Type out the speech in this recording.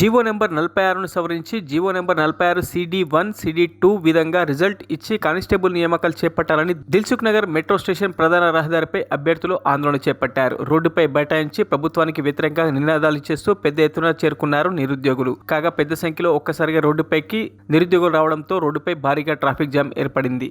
GO number నలభై ఆరును సవరించి జీవో నెంబర్ నలభై ఆరు సిడి వన్ సిడి టూ విధంగా రిజల్ట్ ఇచ్చి కానిస్టేబుల్ నియామకాలు చేపట్టాలని దిల్సుఖ్ నగర్ మెట్రో స్టేషన్ ప్రధాన రహదారిపై అభ్యర్థులు ఆందోళన చేపట్టారు. రోడ్డుపై బైఠాయించి ప్రభుత్వానికి వ్యతిరేకంగా నినాదాలు చేస్తూ పెద్ద ఎత్తున చేరుకున్నారు నిరుద్యోగులు. కాగా పెద్ద సంఖ్యలో ఒక్కసారిగా రోడ్డుపైకి నిరుద్యోగులు రావడంతో రోడ్డుపై భారీగా ట్రాఫిక్ జామ్ ఏర్పడింది.